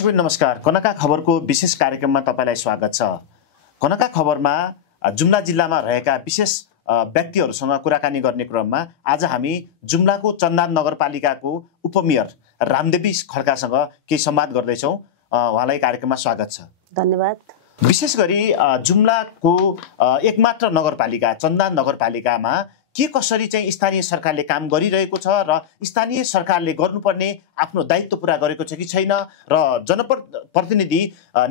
दर्शकबिन नमस्कार। कनका खबरको विशेष कार्यक्रममा तपाईलाई स्वागत छ। कनका खबरमा जुम्ला जिल्लामा रहेका विशेष व्यक्तिहरूसँग कुराकानी गर्ने क्रममा आज हामी जुम्लाको चन्दान नगरपालिकाको उपमेयर रामदेवी खड्कासँग केही संवाद गर्दैछौँ। उहाँलाई कार्यक्रममा स्वागत छ। धन्यवाद। विशेष गरी जुम्लाको एकमात्र नगरपालिका चन्दान नगरपालिकामा के कसरी चाहिँ स्थानीय सरकारले काम गरिरहेको छ र स्थानीय सरकारले गर्नुपर्ने आफ्नो दायित्व पुरा गरेको छ कि छैन र जनप्रतिनिधि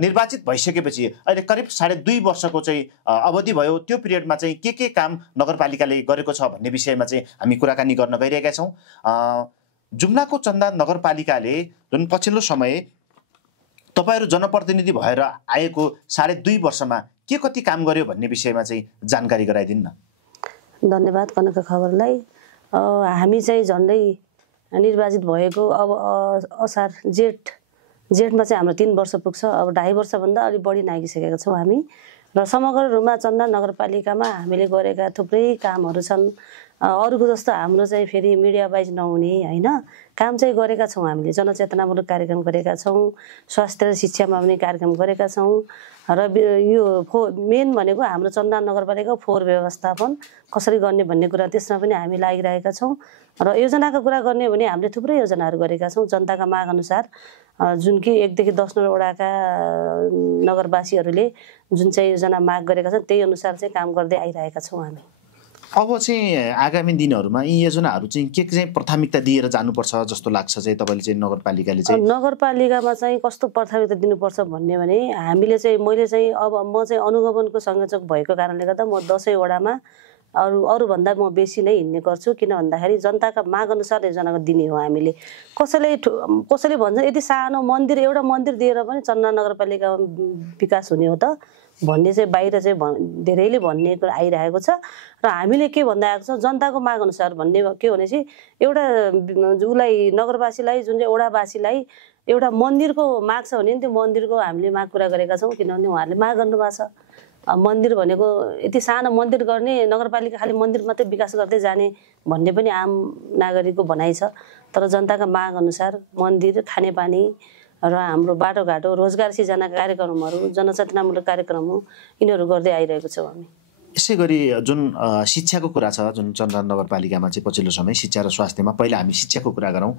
निर्वाचित भइसकेपछि अहिले करिब 2.5 वर्षको चाहिँ अवधि भयो, त्यो पिरियडमा चाहिँ के काम नगरपालिकाले गरेको छ भन्ने विषयमा चाहिँ हामी कुराकानी गर्न गइरहेका छौँ। जुम्लाको चन्दान नगरपालिकाले जुन पछिल्लो समय तपाईहरु जनप्रतिनिधि भएर आएको 2.5 वर्षमा के कति काम गर्यो भन्ने विषयमा चाहिँ जानकारी गराइदिनु न। धन्यवाद कनका खबरलाई। हामी चाहिँ झन्डै निर्वाचित भएको अब असार जेठमा चाहिँ हाम्रो 3 वर्ष पुग्छ। अब 2.5 वर्षभन्दा अलि बढी नागिसकेका छौँ हामी र समग्र रूपमा चन्दान नगरपालिकामा हामीले गरेका थुप्रै कामहरू छन्। अरूको जस्तो हाम्रो चाहिँ फेरि मिडिया वाइज नहुने हैन, काम चाहिँ गरेका छौँ। हामीले जनचेतनामूलक कार्यक्रम गरेका छौँ, स्वास्थ्य र शिक्षामा पनि कार्यक्रम गरेका छौँ र यो मेन भनेको हाम्रो चन्दान नगरपालिकाको फोहोर व्यवस्थापन कसरी गर्ने भन्ने कुरा त्यसमा पनि हामी लागिरहेका छौँ। र योजनाको कुरा गर्ने भने हामीले थुप्रै योजनाहरू गरेका छौँ जनताका माग अनुसार, जुन कि 1 देखि 10 वडाका नगरवासीहरूले जुन चाहिँ योजना माग गरेका छन् त्यही अनुसार चाहिँ काम गर्दै आइरहेका छौँ हामी। अब चाहिँ आगामी दिनहरूमा यी योजनाहरू चाहिँ के चाहिँ प्राथमिकता दिएर जानुपर्छ जस्तो लाग्छ चाहिँ तपाईले चाहिँ नगरपालिकाले चाहिँ? नगरपालिकामा चाहिँ कस्तो प्राथमिकता दिनुपर्छ भन्ने भने हामीले चाहिँ मैले चाहिँ अब म चाहिँ अनुगमनको संयोजक भएको कारणले गर्दा म 10 वडामा अरूभन्दा म बेसी नै हिँड्ने गर्छु। किन भन्दाखेरि जनताका माग अनुसार योजना दिने हो हामीले। कसैले भन्छ यदि सानो मन्दिर एउटा मन्दिर दिएर पनि चन्दान नगरपालिकामा विकास हुने हो त भन्ने चाहिँ बाहिर चाहिँ धेरैले भन्ने कुरा आइरहेको छ र हामीले के भन्दै आएको छ जनताको माग अनुसार भन्ने के भनेपछि एउटा उसलाई नगरवासीलाई जुन चाहिँ वडावासीलाई एउटा मन्दिरको माग छ भने त्यो मन्दिरको हामीले माग पुरा गरेका छौँ। किनभने उहाँहरूले माग गर्नुभएको छ मन्दिर भनेको यति सानो मन्दिर गर्ने नगरपालिका खालि मन्दिर मात्रै विकास गर्दै जाने भन्ने पनि आम नागरिकको भनाइ छ। तर जनताका माग अनुसार मन्दिर, खानेपानी र हाम्रो बाटोघाटो, रोजगार सिर्जना कार्यक्रमहरू, जनचेतनामूलक कार्यक्रम यिनीहरू गर्दै आइरहेको छौँ हामी। यसै गरी जुन शिक्षाको कुरा छ, जुन चन्दान नगरपालिकामा चाहिँ पछिल्लो समय शिक्षा र स्वास्थ्यमा, पहिला हामी शिक्षाको कुरा गरौँ।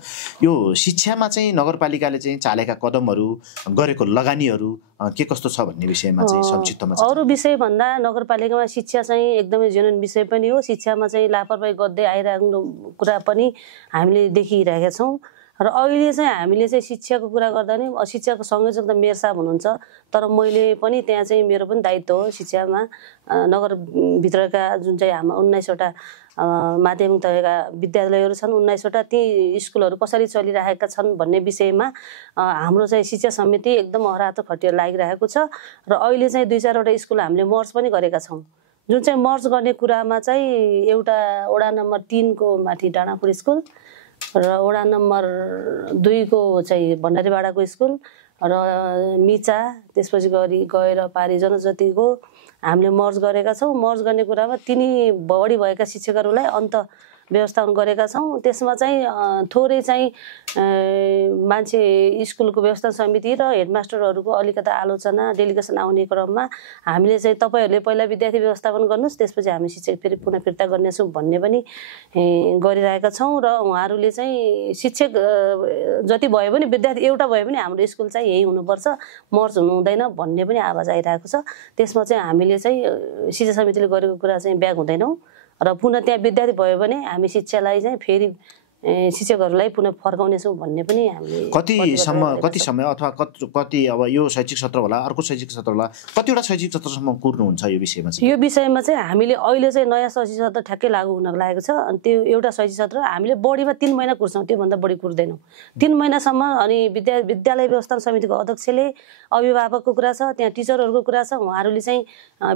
यो शिक्षामा चाहिँ नगरपालिकाले चाहिँ चालेका कदमहरू, गरेको लगानीहरू के कस्तो छ भन्ने विषयमा चाहिँ संक्षिप्तमा अरू विषय भन्दा नगरपालिकामा शिक्षा चाहिँ एकदमै जेन्युन विषय पनि हो। शिक्षामा चाहिँ लापरवाही गर्दै आइरहेको कुरा पनि हामीले देखिरहेका छौँ र अहिले चाहिँ हामीले चाहिँ शिक्षाको कुरा गर्दा नि शिक्षाको संयोजक त मेयर साहब हुनुहुन्छ, तर मैले पनि त्यहाँ चाहिँ मेरो पनि दायित्व हो शिक्षामा। नगरभित्रका जुन चाहिँ हाम्रो 19 वटा माध्यमिक तहका विद्यालयहरू छन्, 19 वटा ती स्कुलहरू कसरी चलिरहेका छन् भन्ने विषयमा हाम्रो चाहिँ शिक्षा समिति एकदम अहरातो खटिएर लागिरहेको छ र अहिले चाहिँ 2-4 वटा स्कुल हामीले मर्ज पनि गरेका छौँ। जुन चाहिँ मर्ज गर्ने कुरामा चाहिँ एउटा वडा नम्बर 3 को माथि डाँडापुर स्कुल र वडा नम्बर 2 को चाहिँ भण्डारीबाडाको स्कुल र मिचा, त्यसपछि गएर पारी जनजातिको हामीले मर्ज गरेका छौँ। मर्ज गर्ने कुरामा तिनी बढी भएका शिक्षकहरूलाई अन्त व्यवस्थापन गरेका छौँ। त्यसमा चाहिँ थोरै चाहिँ मान्छे स्कुलको व्यवस्थापन समिति र हेडमास्टरहरूको अलिकता आलोचना डेलिगेसन आउने क्रममा हामीले चाहिँ तपाईहरूले पहिला विद्यार्थी व्यवस्थापन गर्नुहोस्, त्यसपछि हामी शिक्षक फेरि पुनः फिर्ता गर्नेछौँ भन्ने पनि गरिरहेका छौँ र उहाँहरूले चाहिँ शिक्षक जति भयो पनि विद्यार्थी एउटा भयो पनि हाम्रो स्कुल चाहिँ यही हुनुपर्छ, मर्ज हुनु हुँदैन भन्ने पनि आवाज आइरहेको छ। त्यसमा चाहिँ हामीले चाहिँ शिक्षा समितिले गरेको कुरा चाहिँ ब्याग हुँदैनौँ र पुनः त्यहाँ विद्यार्थी भयो भने हामी शिक्षालाई चाहिँ फेरि शिक्षकहरूलाई पुनः फर्काउनेछौँ भन्ने पनि हामीले कति समय अथवा कति अब यो शैक्षिक सत्र होला, अर्को शैक्षिक सत्र होला, कतिवटा शैक्षिक सत्रसम्म कुर्नुहुन्छ यो विषयमा चाहिँ? यो विषयमा चाहिँ हामीले अहिले चाहिँ नयाँ शैक्षिक सत्र ठ्याक्कै लागू हुन लागेको छ। अनि त्यो एउटा शैक्षिक सत्र हामीले बढीमा 3 महिना कुर्छौँ, त्योभन्दा बढी कुर्दैनौँ। 3 महिनासम्म अनि विद्यालय व्यवस्थापन समितिको अध्यक्षले, अभिभावकको कुरा छ, त्यहाँ टिचरहरूको कुरा छ, उहाँहरूले चाहिँ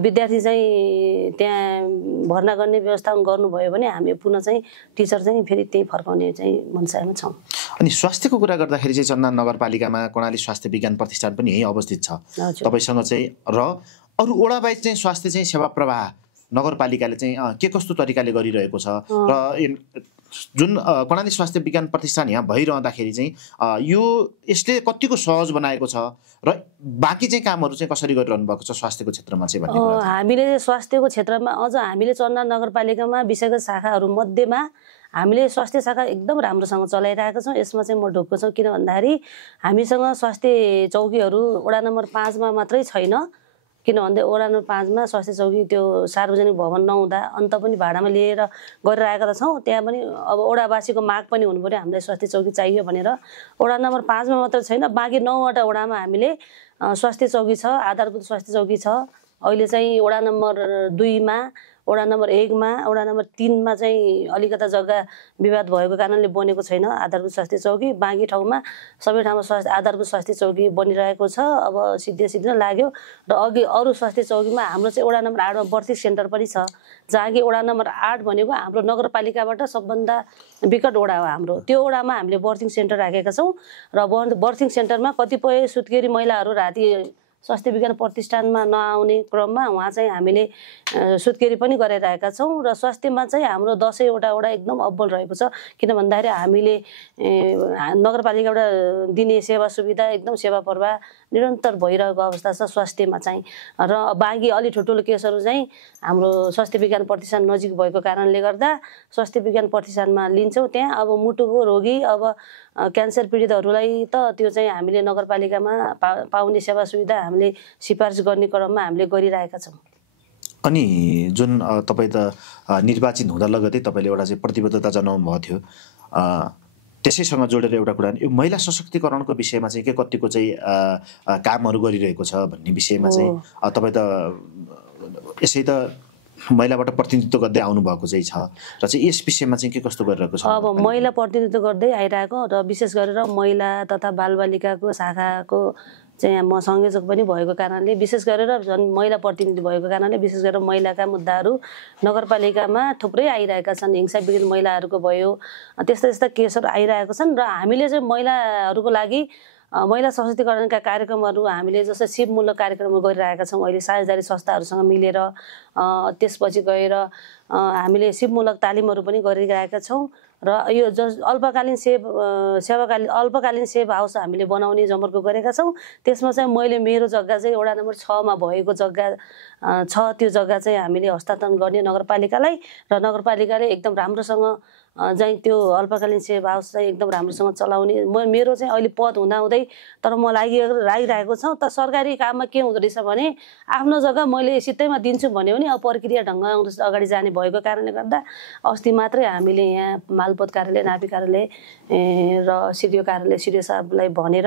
विद्यार्थी चाहिँ त्यहाँ भर्ना गर्ने व्यवस्थापन गर्नुभयो भने हामी पुनः चाहिँ टिचर चाहिँ फेरि त्यही फर्काउने चाहिँ मनसायमा छौँ। अनि स्वास्थ्यको कुरा गर्दाखेरि चाहिँ चन्दान नगरपालिकामा कर्णाली स्वास्थ्य विज्ञान प्रतिष्ठान पनि यही अवस्थित छ तपाईसँग चाहिँ, र अरू वडावाइज चाहिँ स्वास्थ्य चाहिँ सेवा प्रवाह नगरपालिकाले चाहिँ के कस्तो तरिकाले गरिरहेको छ र जुन कर्णाली स्वास्थ्य विज्ञान प्रतिष्ठान यहाँ भइरहँदाखेरि चाहिँ यो यसले कतिको सहज बनाएको छ र बाँकी चाहिँ कामहरू चाहिँ कसरी गरिरहनु भएको छ स्वास्थ्यको क्षेत्रमा चाहिँ भन्ने कुरा हामीले स्वास्थ्यको क्षेत्रमा अझ हामीले चन्दन नगरपालिकामा विषयगत शाखाहरू मध्येमा हामीले स्वास्थ्य शाखा एकदम राम्रोसँग चलाइरहेका छौँ। यसमा चाहिँ म ढुक्क छु, किन भन्दाखेरि हामीसँग स्वास्थ्य चौकीहरू वडा नम्बर 5 मा मात्रै छैन। किन भन्दा वडा नम्बर 5 मा स्वास्थ्य चौकी त्यो सार्वजनिक भवन नहुँदा अन्त पनि भाडामा लिएर गरिरहेका त छौँ। त्यहाँ पनि अब वडावासीको माग पनि हुनु पर्यो, हामीलाई स्वास्थ्य चौकी चाहियो भनेर। वडा नम्बर 5 मा मात्र छैन, बाँकी 9 वटा वडामा हामीले स्वास्थ्य चौकी छ, आधारभूत स्वास्थ्य चौकी छ। अहिले चाहिँ वडा नम्बर 2 मा, वडा नम्बर 1 मा, वडा नम्बर 3 मा चाहिँ अलिकता जग्गा विवाद भएको कारणले बनेको छैन आधारभूत स्वास्थ्य चौकी। बाँकी ठाउँमा सबै ठाउँमा आधारभूत स्वास्थ्य चौकी बनिरहेको छ। अब सिद्धै लाग्यो। र अघि अरू स्वास्थ्य चौकीमा हाम्रो चाहिँ वडा नम्बर 8 मा बर्थिङ सेन्टर पनि छ, जहाँ कि वडा नम्बर 8 भनेको हाम्रो नगरपालिकाबाट सबभन्दा विकट वडा हो हाम्रो। त्यो वडामा हामीले बर्थिङ सेन्टर राखेका छौँ र बर्थिङ सेन्टरमा कतिपय सुत्केरी महिलाहरू राति स्वास्थ्य विज्ञान प्रतिष्ठानमा नआउने क्रममा वहाँ चाहिँ हामीले सुत्केरी पनि गराइरहेका छौँ। र स्वास्थ्यमा चाहिँ हाम्रो 10 वटा वडा एकदम अब्बल रहेको छ। किन भन्दाखेरि हामीले नगरपालिकाबाट दिने सेवा सुविधा एकदम सेवा प्रवाह निरन्तर भइरहेको अवस्था छ स्वास्थ्यमा चाहिँ। र बाँकी अलि ठुल्ठुलो केसहरू चाहिँ हाम्रो स्वास्थ्य विज्ञान प्रतिष्ठान नजिक भएको कारणले गर्दा स्वास्थ्य विज्ञान प्रतिष्ठानमा लिन्छौँ। त्यहाँ अब मुटुको रोगी, अब क्यान्सर पीडितहरूलाई त त्यो चाहिँ हामीले नगरपालिकामा पाउने सेवा सुविधा हामीले सिफारिस गर्ने क्रममा हामीले गरिरहेका छौँ। अनि जुन तपाईँ त निर्वाचित हुँदा लगतै तपाईँले एउटा चाहिँ प्रतिबद्धता जनाउनु भएको थियो, त्यसैसँग जोडेर एउटा कुरा यो महिला सशक्तिकरणको विषयमा चाहिँ के कतिको चाहिँ कामहरू गरिरहेको छ भन्ने विषयमा चाहिँ तपाईँ त यसै त महिलाबाट प्रतिनिधित्व गर्दै आउनुभएको चाहिँ छ र चाहिँ यस विषयमा चाहिँ के कस्तो गरिरहेको छ? अब महिला प्रतिनिधित्व गर्दै आइरहेको र विशेष गरेर महिला तथा बालबालिकाको शाखाको चाहिँ म संयोजक पनि भएको कारणले, विशेष गरेर झन् महिला प्रतिनिधि भएको कारणले विशेष गरेर महिलाका मुद्दाहरू नगरपालिकामा थुप्रै आइरहेका छन्। हिंसा पीडित महिलाहरूको भयो, त्यस्ता त्यस्ता केसहरू आइरहेका छन्। र हामीले चाहिँ महिलाहरूको लागि महिला सशक्तिकरणका कार्यक्रमहरू हामीले जस्तै सिपमूलक कार्यक्रमहरू गरिरहेका छौँ अहिले साझेदारी संस्थाहरूसँग मिलेर। त्यसपछि गएर हामीले सिपमूलक तालिमहरू पनि गरिरहेका छौँ। र यो अल्पकालीन अल्पकालीन सेभ हाउस हामीले बनाउने जमर्को गरेका छौँ। त्यसमा चाहिँ मैले मेरो जग्गा चाहिँ वडा नम्बर 6 मा भएको जग्गा छ, त्यो जग्गा चाहिँ हामीले हस्तान्तरण गर्ने नगरपालिकालाई, र नगरपालिकाले एकदम राम्रोसँग चाहिँ त्यो अल्पकालीन सेभ हाउस चाहिँ एकदम राम्रोसँग चलाउने मेरो चाहिँ अहिले पद हुँदाहुँदै तर म लागिरहेको छ। त सरकारी काममा के हुँदो रहेछ भने आफ्नो जग्गा मैले सित्तैमा दिन्छु भन्यो भने अब प्रक्रिया ढङ्ग अगाडि जाने भएको कारणले गर्दा अस्ति मात्रै हामीले यहाँ मालपोत कार्यालय, नापी कार्यालय र सिडिओ कार्यालय, सिडिओ साहबलाई भनेर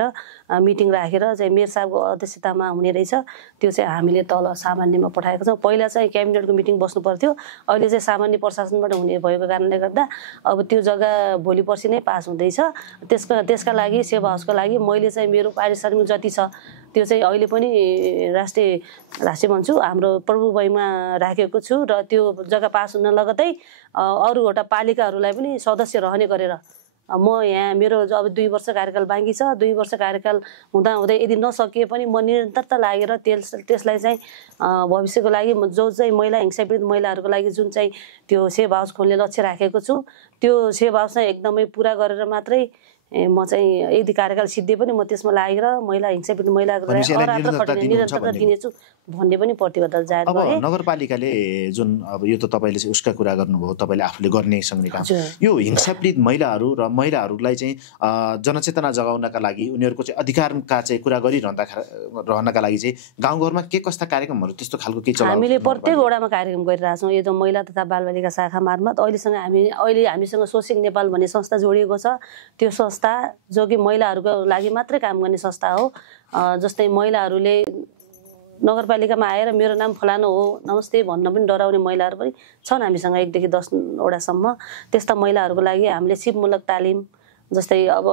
मिटिङ राखेर चाहिँ मेयर साहबको अध्यक्षतामा हुने रहेछ, त्यो चाहिँ हामीले तल सामान्यमा पठाएको छौँ। पहिला चाहिँ क्याबिनेटको मिटिङ बस्नु पर्थ्यो, अहिले चाहिँ सामान्य प्रशासनबाट हुने भएको कारणले गर्दा अब त्यो जग्गा भोलि पर्सि नै पास हुँदैछ। त्यसका लागि सेवा हाउसको लागि मैले चाहिँ मेरो पारिश्रमिक जति छ त्यो चाहिँ अहिले पनि राष्ट्रिय भन्छु हाम्रो प्रभुभैमा राखेको छु। र त्यो जग्गा पास हुन लगतै अरूवटा पालिकाहरूलाई पनि सदस्य रहने गरेर म यहाँ मेरो अब 2 वर्ष कार्यकाल बाँकी छ। 2 वर्ष कार्यकाल हुँदाहुँदै यदि नसकिए पनि म निरन्तरता लागेर त्यसलाई चाहिँ भविष्यको लागि जो चाहिँ महिला हिंसा पीडित महिलाहरूको लागि जुन चाहिँ त्यो सेभ हाउस खोल्ने लक्ष्य राखेको छु, त्यो सेभ हाउस चाहिँ एकदमै पुरा गरेर मात्रै म चाहिँ यदि कार्यकाल सिद्धे पनि म त्यसमा लागेर महिला हिंसा पीडित महिलाहरूको निरन्तरता दिनेछु भन्ने पनि प्रतिबद्धता जाहेर गरेँ। नगरपालिकाले जुन अब यो त तपाईँले चाहिँ उसका कुरा गर्नुभयो, तपाईँले आफूले गर्ने सँगै काम, यो हिंसा पीडित महिलाहरू र महिलाहरूलाई चाहिँ जनचेतना जगाउनका लागि उनीहरूको चाहिँ अधिकारका चाहिँ कुरा गरिरहनका लागि चाहिँ गाउँघरमा के कस्ता कार्यक्रमहरू त्यस्तो खालको के चलाउँछ? हामीले प्रत्येक वडामा कार्यक्रम गरिरहेछौँ। यो त महिला तथा बालबालिका शाखा मार्फत अहिले हामीसँग सोसिङ नेपाल भन्ने संस्था जोडिएको छ। त्यो संस्था जो कि महिलाहरूको लागि मात्रै काम गर्ने संस्था हो। जस्तै महिलाहरूले नगरपालिकामा आएर मेरो नाम फलानु हो नमस्ते भन्न पनि डराउने महिलाहरू पनि छन् हामीसँग 1 देखि 10 वटासम्म। त्यस्ता महिलाहरूको लागि हामीले सिपमूलक तालिम, जस्तै अब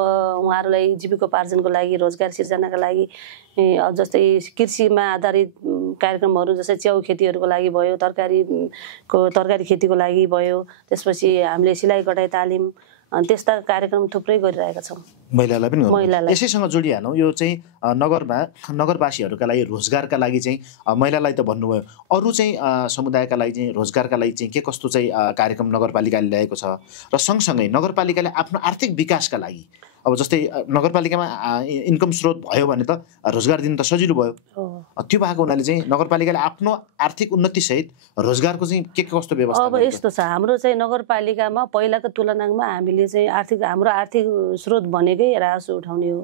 उहाँहरूलाई जीविकोपार्जनको लागि, रोजगार सिर्जनाका लागि जस्तै कृषिमा आधारित कार्यक्रमहरू जस्तै च्याउ खेतीहरूको लागि भयो, तरकारी खेतीको लागि भयो, त्यसपछि हामीले सिलाइ कटाइ तालिम, त्यस्ता कार्यक्रम थुप्रै गरिरहेका छौँ। महिलालाई पनि महिलालाई। यसैसँग जोडिहालौँ, यो चाहिँ नगरवासीहरूका लागि रोजगारका लागि चाहिँ महिलालाई त भन्नुभयो, अरू चाहिँ समुदायका लागि चाहिँ रोजगारका लागि चाहिँ के कस्तो चाहिँ कार्यक्रम नगरपालिकाले ल्याएको छ र सँगसँगै नगरपालिकाले आफ्नो आर्थिक विकासका लागि अब जस्तै नगरपालिकामा इन्कम स्रोत भयो भने त रोजगार दिन त सजिलो भयो, त्यो भएको हुनाले चाहिँ नगरपालिकाले आफ्नो आर्थिक उन्नतिसहित रोजगारको चाहिँ के कस्तो व्यवस्था? अब यस्तो छ, हाम्रो चाहिँ नगरपालिकामा पहिलाको तुलनामा हामीले चाहिँ हाम्रो आर्थिक स्रोत भनेकै राजस्व उठाउने हो,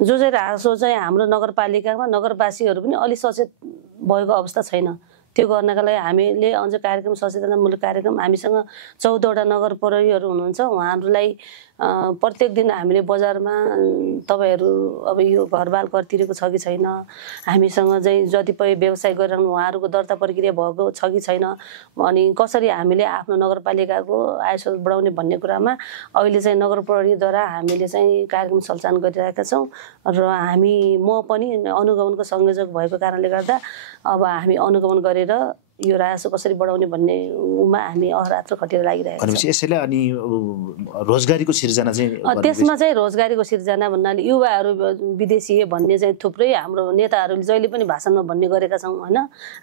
जो चाहिँ राजस्व चाहिँ हाम्रो नगरपालिकामा नगरवासीहरू पनि अलि सचेत भएको अवस्था छैन। त्यो गर्नका लागि हामीले अझ कार्यक्रम सचेतनामूलक कार्यक्रम हामीसँग 14वटा नगर प्रहरीहरू हुनुहुन्छ, उहाँहरूलाई प्रत्येक दिन हामीले बजारमा तपाईहरू अब यो घरबाल कर तिरेको छ कि छैन, हामीसँग चाहिँ जतिपय व्यवसाय गरिरहनु उहाँहरूको दर्ता प्रक्रिया भएको छ कि छैन, अनि कसरी हामीले आफ्नो नगरपालिकाको आय स्रोत बढाउने भन्ने कुरामा अहिले चाहिँ नगर प्रहरीद्वारा हामीले चाहिँ कार्यक्रम सञ्चालन गरिरहेका छौँ र म पनि अनुगमनको संयोजक भएको कारणले गर्दा अब हामी अनुगमन गरेर यो राजस्व कसरी बढाउने भन्नेमा हामी अहरात्र खटेर लागिरहेका छौँ। भनेपछि यसैले अनि रोजगारीको सिर्जना चाहिँ त्यसमा चाहिँ रोजगारीको सिर्जना भन्नाले युवाहरू विदेशी भन्ने चाहिँ थुप्रै हाम्रो नेताहरूले जहिले पनि भाषणमा भन्ने गरेका छौँ होइन,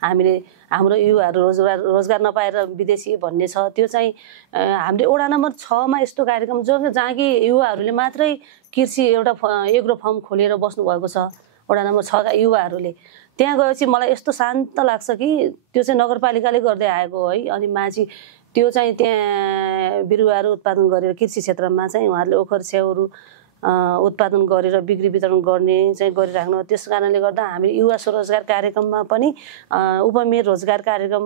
हामीले हाम्रो युवाहरू रोजगार नपाएर विदेशी भन्ने छ, त्यो चाहिँ हामीले वडा नम्बर 6 मा यस्तो कार्यक्रम जहाँ कि युवाहरूले मात्रै कृषि एउटा एग्रो फर्म खोलेर बस्नुभएको छ वडा नम्बर 6 का युवाहरूले। त्यहाँ गएपछि मलाई यस्तो शान्त लाग्छ कि त्यो चाहिँ नगरपालिकाले गर्दै आएको है, अनि मान्छे त्यो चाहिँ त्यहाँ बिरुवाहरू उत्पादन गरेर कृषि क्षेत्रमा चाहिँ उहाँहरूले ओखर स्याउहरू उत्पादन गरेर बिक्री वितरण गर्ने चाहिँ गरिराख्नु। त्यस कारणले गर्दा हामी युवा स्वरोजगार कार्यक्रममा पनि उपमेयर रोजगार कार्यक्रम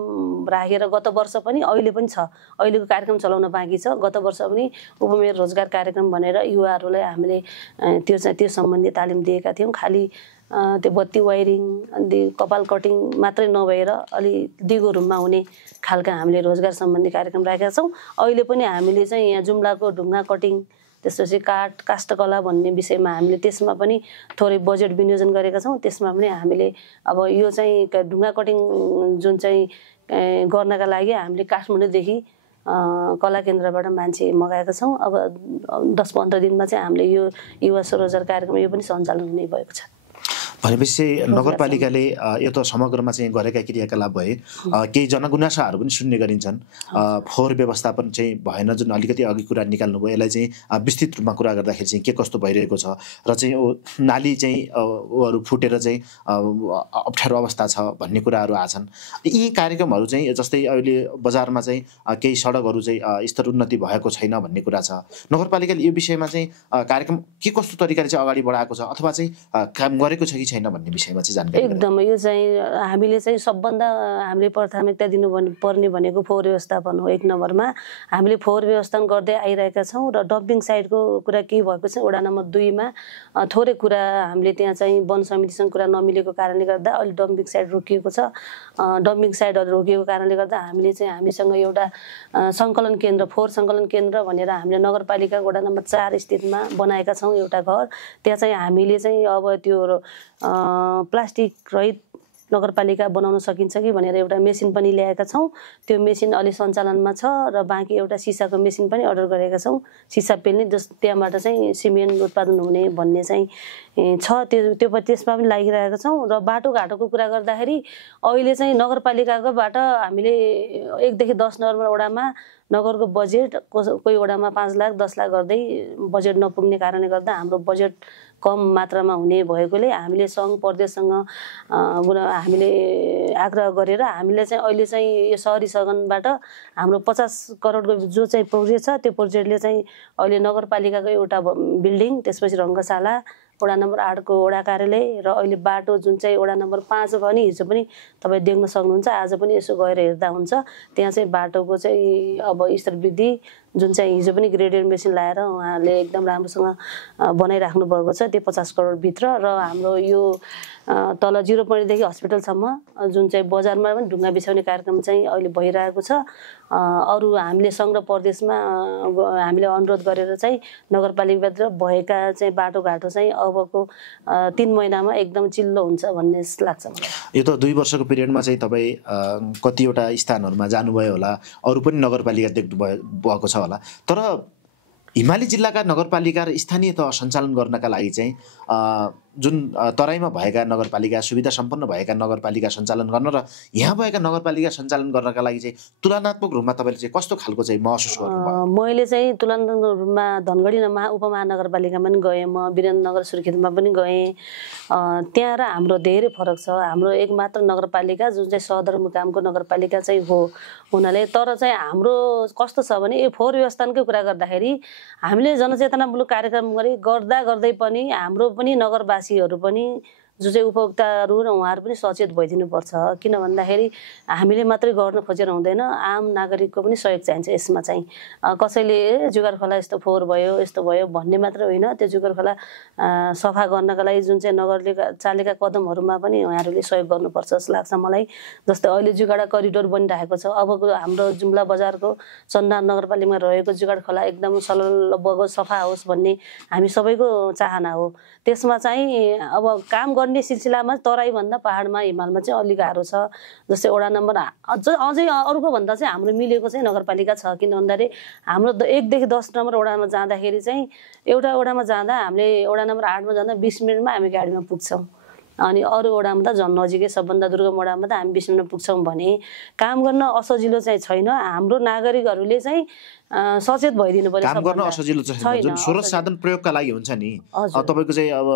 राखेर गत वर्ष पनि अहिले पनि छ, अहिलेको कार्यक्रम चलाउन बाँकी छ, गत वर्ष पनि उपमेयर रोजगार कार्यक्रम भनेर युवाहरूलाई हामीले त्यो सम्बन्धी तालिम दिएका थियौँ। खालि त्यो बत्ती वायरिङ अनि कपाल कटिङ मात्रै नभएर अलि दिगो रूपमा हुने खालका हामीले रोजगार सम्बन्धी कार्यक्रम राखेका छौँ। अहिले पनि हामीले चाहिँ यहाँ जुम्लाको ढुङ्गा कटिङ त्यसपछि काष्ठकला भन्ने विषयमा हामीले त्यसमा पनि थोरै बजेट विनियोजन गरेका छौँ। त्यसमा पनि हामीले अब यो चाहिँ ढुङ्गा कटिङ जुन चाहिँ गर्नका लागि हामीले काठमाडौँदेखि कला केन्द्रबाट मान्छे मगाएका छौँ। अब 10-15 दिनमा चाहिँ हामीले यो युवा स्वरोजगार कार्यक्रम यो पनि सञ्चालन हुने भएको छ। भनेपछि नगरपालिकाले यो त समग्रमा चाहिँ गरेका क्रियाकलाप भए, केही जनगुनासाहरू पनि सुन्ने गरिन्छन्। फोहोर व्यवस्थापन चाहिँ भएन, जुन अलिकति अघि कुरा निकाल्नुभयो, यसलाई चाहिँ विस्तृत रूपमा कुरा गर्दाखेरि चाहिँ के कस्तो भइरहेको छ र चाहिँ नाली चाहिँ ऊहरू फुटेर चाहिँ अप्ठ्यारो अवस्था छ भन्ने कुराहरू आछन्। यी कार्यक्रमहरू चाहिँ जस्तै अहिले बजारमा चाहिँ केही सडकहरू चाहिँ स्तर उन्नति भएको छैन भन्ने कुरा छ, नगरपालिकाले यो विषयमा चाहिँ कार्यक्रम के कस्तो तरिकाले चाहिँ अगाडि बढाएको छ अथवा चाहिँ काम गरेको छ कि छैन भन्ने विषयमा चाहिँ जानकारी? एकदम यो चाहिँ हामीले चाहिँ सबभन्दा हामीले प्राथमिकता दिनुपर्ने भनेको फोहोर व्यवस्थापन हो। 1 नम्बरमा हामीले फोहोर व्यवस्थापन गर्दै आइरहेका छौँ र डम्पिङ साइटको कुरा के भएको छ, वडा नम्बर 2 मा थोरै कुरा हामीले त्यहाँ चाहिँ वन समितिसँग कुरा नमिलेको कारणले गर्दा अहिले डम्पिङ साइट रोकिएको छ। डम्पिङ साइटहरू रोकिएको कारणले गर्दा हामीले चाहिँ हामीसँग एउटा सङ्कलन केन्द्र, फोहोर सङ्कलन केन्द्र भनेर हामीले नगरपालिका वडा नम्बर 4 स्थितमा बनाएका छौँ एउटा घर। त्यहाँ चाहिँ हामीले चाहिँ अब त्यो प्लास्टिक रहित नगरपालिका बनाउन सकिन्छ कि भनेर एउटा मेसिन पनि ल्याएका छौँ। त्यो मेसिन अलि सञ्चालनमा छ र बाँकी एउटा सिसाको मेसिन पनि अर्डर गरेका छौँ, सिसा पेल्ने, त्यहाँबाट चाहिँ सिमेन्ट उत्पादन हुने भन्ने चाहिँ छ। त्यसमा पनि लागिरहेका छौँ। र बाटोघाटोको कुरा गर्दाखेरि अहिले चाहिँ नगरपालिकाकोबाट हामीले 1 देखि 10 नम्बर वडामा नगरको बजेट कोही वडामा 5 लाख 10 लाख गर्दै बजेट नपुग्ने कारणले गर्दा हाम्रो बजेट कम मात्रामा हुने भएकोले हामीले सङ्घ प्रदेशसँग हामीले आग्रह गरेर हामीले चाहिँ अहिले चाहिँ यो सहरी सदनबाट हाम्रो 50 करोडको जो चाहिँ प्रोजेक्ट छ, त्यो प्रोजेक्टले चाहिँ अहिले नगरपालिकाको एउटा बिल्डिङ, त्यसपछि रङ्गशाला, वडा नम्बर 8 को वडा कार्यालय र अहिले बाटो जुन चाहिँ वडा नम्बर 5 पनि हिजो पनि तपाईँ देख्न सक्नुहुन्छ, आज पनि यसो गएर हेर्दा हुन्छ। त्यहाँ चाहिँ बाटोको चाहिँ अब स्तर वृद्धि जुन चाहिँ हिजो पनि ग्रेडियर मेसिन लाएर उहाँहरूले एकदम राम्रोसँग बनाइराख्नु भएको छ, त्यो 50 करोड भित्र। र हाम्रो यो तल 0 पोइन्टदेखि हस्पिटलसम्म जुन चाहिँ बजारमा पनि ढुङ्गा बिछाउने कार्यक्रम चाहिँ अहिले भइरहेको छ। अरू हामीले सङ्घ र प्रदेशमा हामीले अनुरोध गरेर चाहिँ नगरपालिकाभित्र भएका चाहिँ बाटोघाटो चाहिँ अबको 3 महिनामा एकदम चिल्लो हुन्छ भन्ने लाग्छ मलाई। यो त 2 वर्षको पिरियडमा चाहिँ तपाईँ कतिवटा स्थानहरूमा जानुभयो होला, अरू पनि नगरपालिका देख्नु भएको छ होला, तर हिमाली जिल्लाका नगरपालिका र स्थानीय तह सञ्चालन गर्नका लागि चाहिँ जुन तराईमा भएका नगरपालिका सुविधा सम्पन्न भएका नगरपालिका सञ्चालन गर्न र यहाँ भएका नगरपालिका सञ्चालन गर्नका लागि चाहिँ तुलनात्मक रूपमा तपाईँले चाहिँ कस्तो खालको चाहिँ महसुस गर्नुभयो? मैले चाहिँ तुलनात्मक रूपमा धनगढी उपमहानगरपालिकामा पनि गएँ, म वीरेन्द्रनगर सुर्खेतमा पनि गएँ। त्यहाँ र हाम्रो धेरै फरक छ। हाम्रो एक मात्र नगरपालिका जुन चाहिँ सदरमुकामको नगरपालिका चाहिँ हो हुनाले, तर चाहिँ हाम्रो कस्तो छ भने यो फोहोर व्यवस्थापनकै कुरा गर्दाखेरि हामीले जनचेतनामूलक कार्यक्रम गर्दै पनि हाम्रो पनि नगरवासीहरू पनि जो चाहिँ उपभोक्ताहरू र उहाँहरू पनि सचेत भइदिनुपर्छ। किन भन्दाखेरि हामीले मात्रै गर्न खोजेर हुँदैन, आम नागरिकको पनि सहयोग चाहिन्छ यसमा चाहिँ। कसैले जुगार खोला यस्तो फोहोर भयो यस्तो भयो भन्ने मात्र होइन, त्यो जुगार खोला सफा गर्नका लागि जुन चाहिँ नगरले चालेका कदमहरूमा पनि उहाँहरूले सहयोग गर्नुपर्छ जस्तो लाग्छ मलाई। जस्तै अहिले जुगाडा करिडोर बनिरहेको छ, अबको हाम्रो जुम्ला बजारको चन्दा नगरपालिकामा रहेको जुगाड खोला एकदम सलल बगोस् सफा होस् भन्ने हामी सबैको चाहना हो। त्यसमा चाहिँ अब काम गर्ने सिलसिलामा तराईभन्दा पहाडमा हिमालमा चाहिँ अलि गाह्रो छ। जस्तै वडा नम्बर अझै अरूको भन्दा चाहिँ हाम्रो मिलेको चाहिँ नगरपालिका छ। किन भन्दाखेरि हाम्रो 1 देखि 10 नम्बर वडामा जाँदाखेरि चाहिँ एउटा वडामा जाँदा हामीले वडा नम्बर 8मा जाँदा 20 मिनटमा हामी गाडीमा पुग्छौँ, अनि अरू वडामा त झन् नजिकै सबभन्दा दुर्गम वडामा त हामी 20 मिनटमा पुग्छौँ भने काम गर्न असजिलो चाहिँ छैन। हाम्रो नागरिकहरूले चाहिँ सचेत भइदिनु पर्यो। काम गर्न असजिलो छैन, जुन स्रोत साधन प्रयोगका लागि हुन्छ नि। तपाईँको चाहिँ अब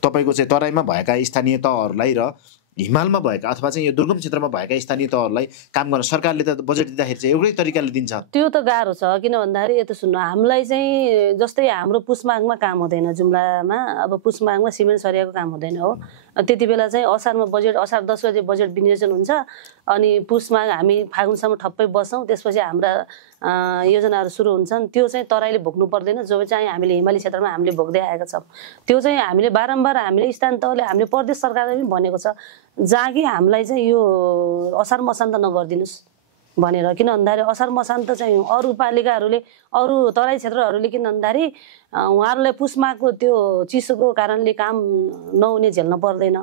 तपाईँको चाहिँ तराईमा भएका स्थानीय तहहरूलाई र हिमालमा भएका अथवा चाहिँ यो दुर्गम क्षेत्रमा भएका स्थानीय तहहरूलाई काम गर्न सरकारले त बजेट दिँदाखेरि चाहिँ एउटै तरिकाले दिन्छ। त्यो त गाह्रो छ। किन भन्दाखेरि यता सुन्नु, हामीलाई चाहिँ जस्तै हाम्रो पुसमाघमा काम हुँदैन जुम्लामा, अब पुसमाघमा सिमेन्ट सरियाको काम हुँदैन हो। त्यति बेला चाहिँ असारमा बजेट, असार 10 गते बजेट विनियोजन हुन्छ, अनि पुसमाघ हामी फागुनसम्म ठप्पै बस्छौँ। त्यसपछि हाम्रा योजनाहरू सुरु हुन्छन्। त्यो चाहिँ तराईले भोग्नु पर्दैन, जो चाहिँ हामीले हिमाली क्षेत्रमा हामीले भोग्दै आएका छौँ। त्यो चाहिँ हामीले बारम्बार हामीले स्थानीय तहले हामीले प्रदेश सरकारले पनि भनेको छ, जहाँ कि हामीलाई चाहिँ यो असार मसान्त नगरिदिनुहोस् भनेर। किन भन्दाखेरि असार मसान्त चाहिँ अरू पालिकाहरूले अरू तराई क्षेत्रहरूले किन भन्दाखेरि उहाँहरूलाई पुसमाको त्यो चिसोको कारणले काम नहुने झेल्न पर्दैन।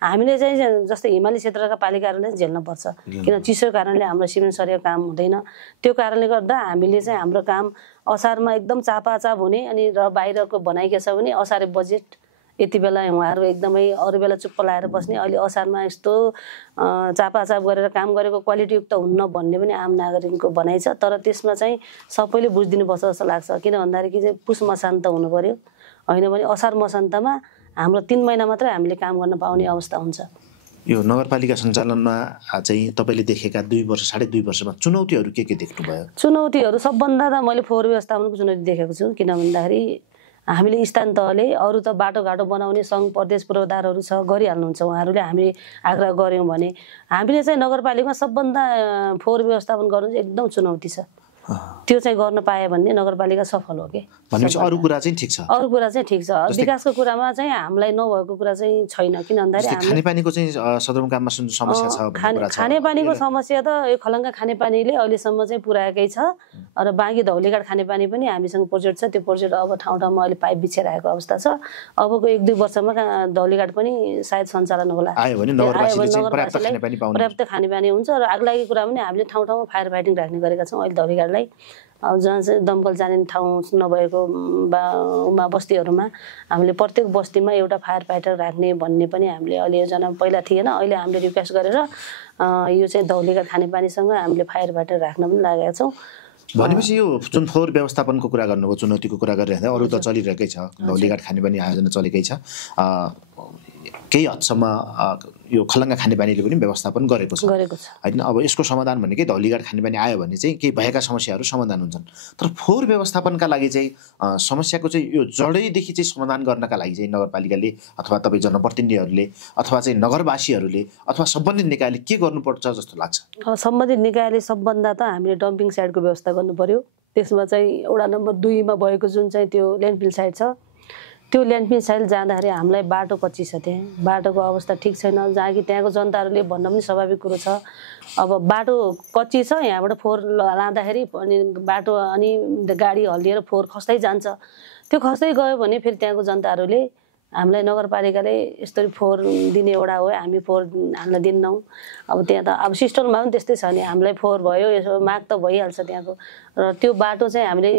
हामीले चाहिँ जस्तै हिमाली क्षेत्रका पालिकाहरूले झेल्न पर्छ, किन चिसोको कारणले हाम्रो सिमेन्ट सरियाको काम हुँदैन। त्यो कारणले गर्दा हामीले चाहिँ हाम्रो काम असारमा एकदम चापाचाप हुने, अनि र बाहिरको भनाइके छ भने असारे बजेट यति बेला उहाँहरू एकदमै अरू बेला चुप्प लाएर बस्ने, अहिले असारमा यस्तो चापाचाप गरेर काम गरेको क्वालिटीयुक्त हुन्न भन्ने पनि आम नागरिकको भनाइ छ। तर त्यसमा चाहिँ सबैले बुझिदिनुपर्छ जस्तो लाग्छ। किन भन्दाखेरि चाहिँ पुस मसान्त हुनु पर्यो, होइन भने असार मसान्तमा हाम्रो 3 महिना मात्रै हामीले काम गर्न पाउने अवस्था हुन्छ। यो नगरपालिका सञ्चालनमा चाहिँ तपाईँले देखेका 2 वर्ष 2.5 वर्षमा चुनौतीहरू के देख्नुभयो? चुनौतीहरू सबभन्दा त मैले फोहोर व्यवस्थापनको चुनौती देखेको छु। किन भन्दाखेरि हामीले स्थानीय तहले अरू त बाटोघाटो बनाउने सङ्घ प्रदेश पूर्वाधारहरू छ, गरिहाल्नुहुन्छ उहाँहरूले। हामीले आग्रह गऱ्यौँ भने हामीले चाहिँ नगरपालिकामा सबभन्दा फोहोर व्यवस्थापन गर्नु चाहिँ एकदम चुनौती छ। त्यो चाहिँ गर्न पाए भने नगरपालिका सफल हो के। भनेपछि अरू कुरा चाहिँ ठिक छ, अरू कुरा चाहिँ ठिक छ, विकासको कुरामा चाहिँ हामीलाई नभएको कुरा चाहिँ छैन। किन भन्दाखेरि खानेपानीको चाहिँ सदरमुकाममा समस्या छ। खानेपानीको समस्या त यो खलङ्गा खानेपानीले अहिलेसम्म चाहिँ पुर्याएकै छ, र बाँकी धौलीघाट खानेपानी पनि हामीसँग प्रोजेक्ट छ। त्यो प्रोजेक्ट अब ठाउँ ठाउँमा अहिले पाइप बिछिरहेको अवस्था छ। अबको 1-2 वर्षमा धौलीघाट पनि सायद सञ्चालन होला, आयो भने नगरवासीले पर्याप्त खानेपानी हुन्छ। र आगलागी कुरा पनि हामीले ठाउँ ठाउँमा फायर फाइटिङ राख्ने गरेका छौँ अहिले धौलीघाट। अब जहाँ चाहिँ दमकल जाने ठाउँ नभएको बस्तीहरूमा हामीले प्रत्येक बस्तीमा एउटा फायर फाइटर राख्ने भन्ने पनि हामीले अहिले योजना पहिला थिएन। अहिले हामीले रिक्वेस्ट गरेर यो चाहिँ धौलीघाट खानेपानीसँग हामीले फायर फाइटर राख्न पनि लागेका छौँ। भनेपछि यो जुन फोहोर व्यवस्थापनको कुरा गर्नुभयो, चुनौतीको कुरा गरिरहँदा अरू त चलिरहेकै छ, धौलीघाट खानेपानी आयोजना चलेकै छ। केही हदसम्म यो खलङ्गा खानेपानीले पनि व्यवस्थापन गरेको छ होइन। अब यसको समाधान भनेकै धौलीघाट खानेपानी आयो भने चाहिँ केही भएका समस्याहरू समाधान हुन्छन्। तर फोहोर व्यवस्थापनका लागि चाहिँ समस्याको चाहिँ यो जडैदेखि चाहिँ समाधान गर्नका लागि चाहिँ नगरपालिकाले अथवा तपाईँ जनप्रतिनिधिहरूले अथवा चाहिँ नगरवासीहरूले अथवा सम्बन्धित निकायले के गर्नुपर्छ जस्तो लाग्छ? सम्बन्धित निकायले सबभन्दा त हामीले डम्पिङ साइटको व्यवस्था गर्नु पर्यो। त्यसमा चाहिँ वडा नम्बर 2मा भएको जुन चाहिँ त्यो ल्यान्डफिल साइट छ, त्यो ल्यान्डफिल साइट जाँदाखेरि हामीलाई बाटो कच्ची छ, त्यहाँ बाटोको अवस्था ठिक छैन, जहाँ कि त्यहाँको जनताहरूले भन्न पनि स्वाभाविक कुरो छ। अब बाटो कच्ची छ, यहाँबाट फोहोर लाँदाखेरि अनि बाटो अनि गाडी हल्लिएर फोहोर खस्दै जान्छ। त्यो खस्दै गयो भने फेरि त्यहाँको जनताहरूले हामीलाई नगरपालिकाले यस्तरी फोहोर दिने वडा हो, हामी फोहोर हाल्न दिन्नौँ। अब त्यहाँ त अब सिस्टममा पनि त्यस्तै छ नि, हामीलाई फोहोर भयो यसो माग त भइहाल्छ त्यहाँको। र त्यो बाटो चाहिँ हामीले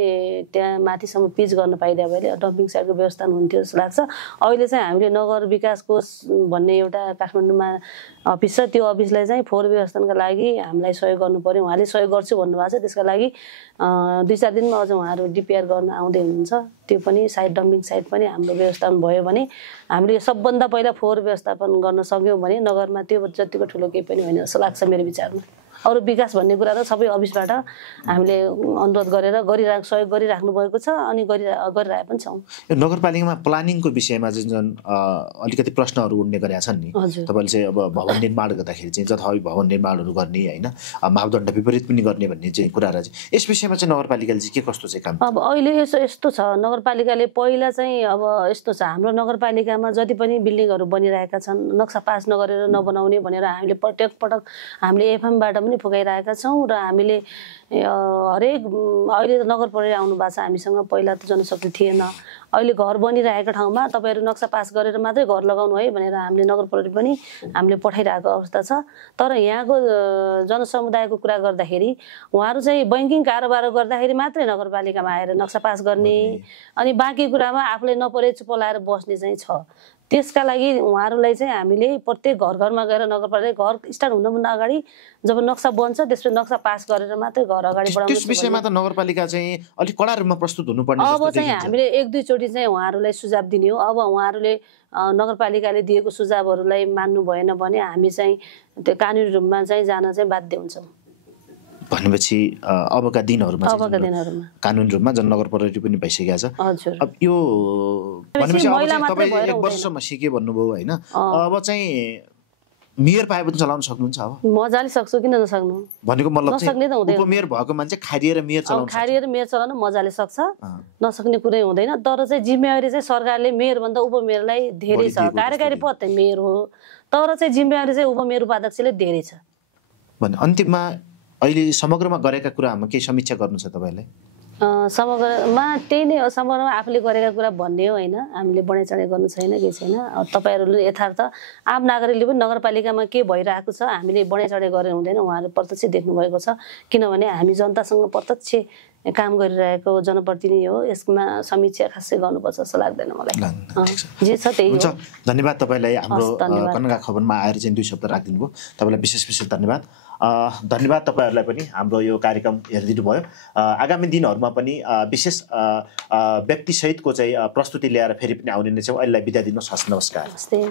त्यहाँ माथिसम्म पिच गर्न पाइदियो भने डम्पिङ साइडको व्यवस्था हुन्थ्यो जस्तो लाग्छ। अहिले चाहिँ हामीले नगर विकास कोष भन्ने एउटा काठमाडौँमा अफिस छ, त्यो अफिसलाई चाहिँ फोहोर व्यवस्थापनका लागि हामीलाई सहयोग गर्नु पर्यो। उहाँले सहयोग गर्छु भन्नुभएको छ, त्यसका लागि 2-4 दिनमा अझ उहाँहरू डिपिआर गर्न आउँदै हुनुहुन्छ। त्यो पनि साइड डम्पिङ साइड पनि हाम्रो व्यवस्थापन भयो भने हामीले सबभन्दा पहिला फोहोर व्यवस्थापन गर्न सक्यौँ भने नगरमा त्यो जतिको ठुलो केही पनि होइन जस्तो लाग्छ मेरो विचारमा। अरू विकास भन्ने कुरा त सबै अफिसबाट हामीले अनुरोध गरेर सहयोग गरिराख्नु भएको छ अनि गरिरहेको पनि छौँ। यो नगरपालिकामा प्लानिङको विषयमा जुन अलिकति प्रश्नहरू उठ्ने गरेका छन् नि, तपाईँले चाहिँ अब भवन निर्माण गर्दाखेरि चाहिँ जथाभावी भवन निर्माणहरू गर्ने होइन, मापदण्ड विपरीत पनि गर्ने भन्ने चाहिँ कुराहरू चाहिँ यस विषयमा चाहिँ नगरपालिकाले चाहिँ के कस्तो चाहिँ काम? अब अहिले यस्तो छ, नगरपालिकाले पहिला चाहिँ अब यस्तो छ, हाम्रो नगरपालिकामा जति पनि बिल्डिङहरू बनिरहेका छन् नक्सा पास नगरेर नबनाउने भनेर हामीले पटक हामीले एफएमबाट पनि फुकाइरहेका छौँ र हामीले हरेक अहिले त नगर प्रहरी आउनु भएको छ हामीसँग, पहिला त जनशक्ति थिएन। अहिले घर बनिरहेको ठाउँमा तपाईँहरू नक्सा पास गरेर मात्रै घर लगाउनु है भनेर हामीले नगर प्रहरी पनि हामीले पठाइरहेको अवस्था छ। तर यहाँको जनसमुदायको कुरा गर्दाखेरि उहाँहरू चाहिँ बैंकिङ कारोबार गर्दाखेरि मात्रै नगरपालिकामा आएर नक्सा पास गर्ने अनि बाँकी कुरामा आफूले नपरे चुप लाएर बस्ने चाहिँ छ। त्यसका लागि उहाँहरूलाई चाहिँ हामीले प्रत्येक घरमा गएर नगरपालिका घर स्टार्ट हुनुभन्दा अगाडि जब नक्सा बन्छ त्यसपछि नक्सा पास गरेर मात्रै घर अगाडि बढाउनु। त्यस विषयमा त नगरपालिका चाहिँ अलिक कडा रूपमा प्रस्तुत हुनुपर्ने जस्तो अब चाहिँ हामीले 1-2 चोटि चाहिँ उहाँहरूलाई सुझाव दिने हो। अब उहाँहरूले नगरपालिकाले दिएको सुझावहरूलाई मान्नु भएन भने हामी चाहिँ त्यो कानुनी रूपमा चाहिँ जान चाहिँ बाध्य हुन्छौँ। भनेपछि अबका दिनहरूमा कानुनी रूपमा जननगर प्रहरी पनि भइसकेको छ। हजुर। अब यो भनेपछि अब तपाईँ 1 वर्षसम्म सिके भन्नुभयो होइन, अब चाहिँ मेयर पाए पनि चलाउन सक्नुहुन्छ? अब मजाले सक्छु, किन नसक्नु? भनेको मतलब नसक्ने त हुँदैन। उपमेयर भएको मान्छे खारिएर मेयर चलाउन मजाले सक्छ, नसक्ने कुरै हुँदैन। तर चाहिँ जिम्मेवारी चाहिँ सरकारले मेयरभन्दा उपमेयरलाई धेरै छ। कार्यकारी पद चाहिँ मेयर हो, तर चाहिँ जिम्मेवारी चाहिँ उपमेयर उपाध्यक्षले धेरै छ। भने अन्तिममा अहिले समग्रमा गरेका कुरामा केही समीक्षा गर्नु छ तपाईँलाई? समग्रमा त्यही नै हो, समग्रमा आफूले गरेका कुरा भन्ने हो होइन, हामीले बढाइचढाइ गर्नु छैन, केही छैन। तपाईँहरूले यथार्थ आम नागरिकले पनि नगरपालिकामा के भइरहेको छ हामीले बढाइचढाइ गरेर हुँदैन, उहाँहरू प्रत्यक्ष देख्नुभएको छ। किनभने हामी जनतासँग प्रत्यक्ष काम गरिरहेको जनप्रतिनिधि हो, यसमा समीक्षा खासै गर्नुपर्छ जस्तो लाग्दैन मलाई। जे छ त्यही हो। धन्यवाद तपाईँलाई हाम्रो कन्नगा खबरमा आएर चाहिँ 2 शब्द राखिदिनु भयो, तपाईँलाई विशेष धन्यवाद। धन्यवाद तपाईँहरूलाई पनि हाम्रो यो कार्यक्रम हेरिदिनु भयो। आगामी दिनहरूमा पनि विशेष व्यक्तिसहितको चाहिँ प्रस्तुति ल्याएर फेरि पनि आउने नै छौँ। अहिलेलाई बिदा दिनुहोस्। हस्, नमस्कार।